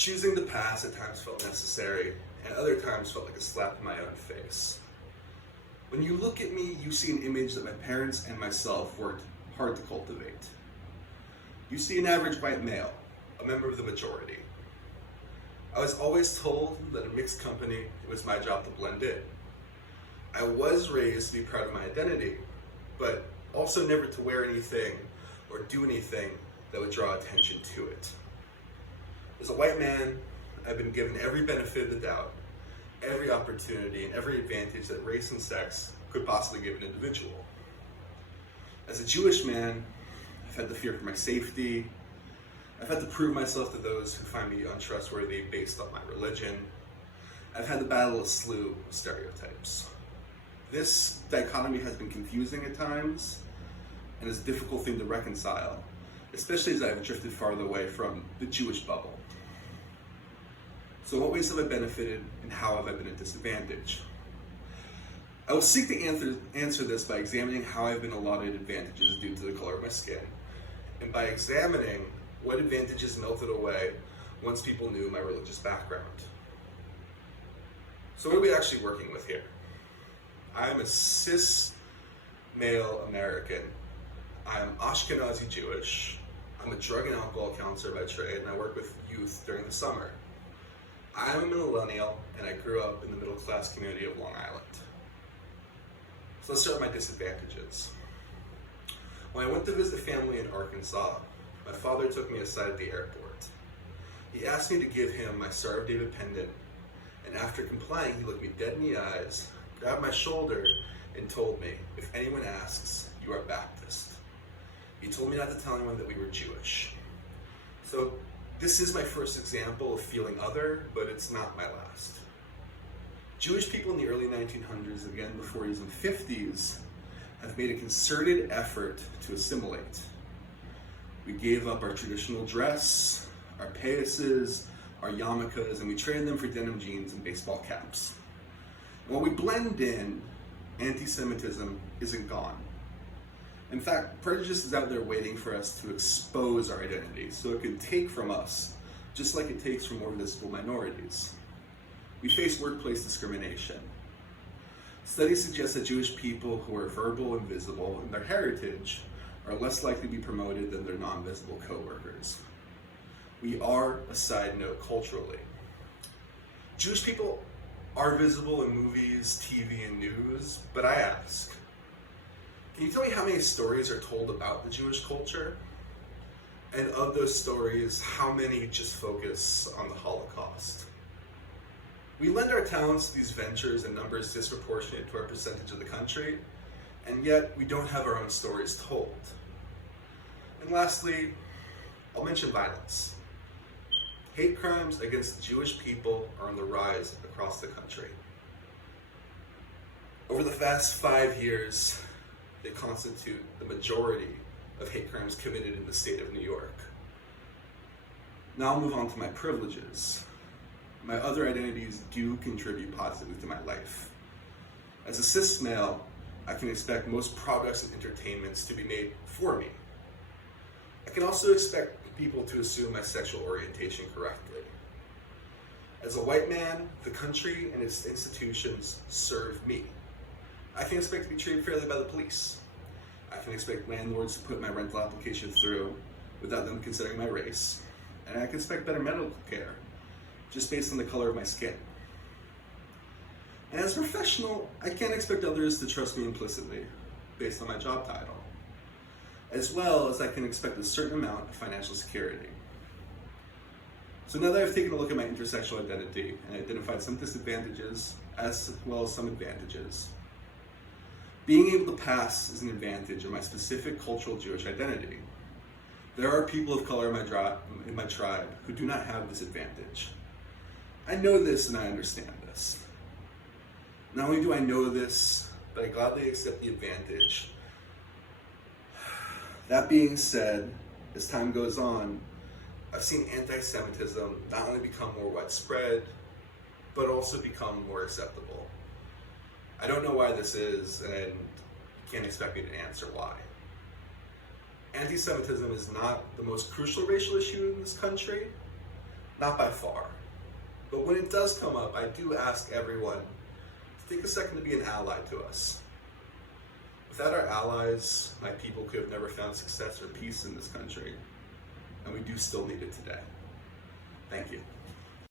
Choosing the past at times felt necessary, and other times felt like a slap in my own face. When you look at me, you see an image that my parents and myself worked hard to cultivate. You see an average white male, a member of the majority. I was always told that in mixed company, it was my job to blend in. I was raised to be proud of my identity, but also never to wear anything or do anything that would draw attention to it. As a white man, I've been given every benefit of the doubt, every opportunity, and every advantage that race and sex could possibly give an individual. As a Jewish man, I've had to fear for my safety. I've had to prove myself to those who find me untrustworthy based on my religion. I've had to battle a slew of stereotypes. This dichotomy has been confusing at times and is a difficult thing to reconcile, especially as I've drifted farther away from the Jewish bubble. So in what ways have I benefited and how have I been at disadvantage? I will seek to answer this by examining how I've been allotted advantages due to the color of my skin, and by examining what advantages melted away once people knew my religious background. So what are we actually working with here? I am a cis male American. I am Ashkenazi Jewish. I'm a drug and alcohol counselor by trade, and I work with youth during the summer. I'm a millennial, and I grew up in the middle class community of Long Island. So let's start with my disadvantages. When I went to visit family in Arkansas, my father took me aside at the airport. He asked me to give him my Star of David pendant, and after complying, he looked me dead in the eyes, grabbed my shoulder, and told me, "If anyone asks, you are Baptist." He told me not to tell anyone that we were Jewish. So this is my first example of feeling other, but it's not my last. Jewish people in the early 1900s, again the 40s and 50s, have made a concerted effort to assimilate. We gave up our traditional dress, our payasses, our yarmulkes, and we traded them for denim jeans and baseball caps. And while we blend in, anti-Semitism isn't gone. In fact, prejudice is out there waiting for us to expose our identity so it can take from us, just like it takes from more visible minorities. We face workplace discrimination. Studies suggest that Jewish people who are verbal and visible in their heritage are less likely to be promoted than their non-visible co-workers. We are a side note culturally. Jewish people are visible in movies, TV, and news, but I ask, can you tell me how many stories are told about the Jewish culture? And of those stories, how many just focus on the Holocaust? We lend our talents to these ventures in numbers disproportionate to our percentage of the country, and yet we don't have our own stories told. And lastly, I'll mention violence. Hate crimes against Jewish people are on the rise across the country. Over the past 5 years, they constitute the majority of hate crimes committed in the state of New York. Now I'll move on to my privileges. My other identities do contribute positively to my life. As a cis male, I can expect most products and entertainments to be made for me. I can also expect people to assume my sexual orientation correctly. As a white man, the country and its institutions serve me. I can expect to be treated fairly by the police. I can expect landlords to put my rental application through without them considering my race. And I can expect better medical care, just based on the color of my skin. And as a professional, I can't expect others to trust me implicitly, based on my job title, as well as I can expect a certain amount of financial security. So now that I've taken a look at my intersectional identity and identified some disadvantages as well as some advantages, being able to pass is an advantage of my specific cultural Jewish identity. There are people of color in my tribe who do not have this advantage. I know this and I understand this. Not only do I know this, but I gladly accept the advantage. That being said, as time goes on, I've seen anti-Semitism not only become more widespread, but also become more acceptable. I don't know why this is, and you can't expect me to answer why. Anti-Semitism is not the most crucial racial issue in this country, Not by far. But when it does come up, I do ask everyone to take a second to be an ally to us. Without our allies, my people could have never found success or peace in this country. And we do still need it today. Thank you.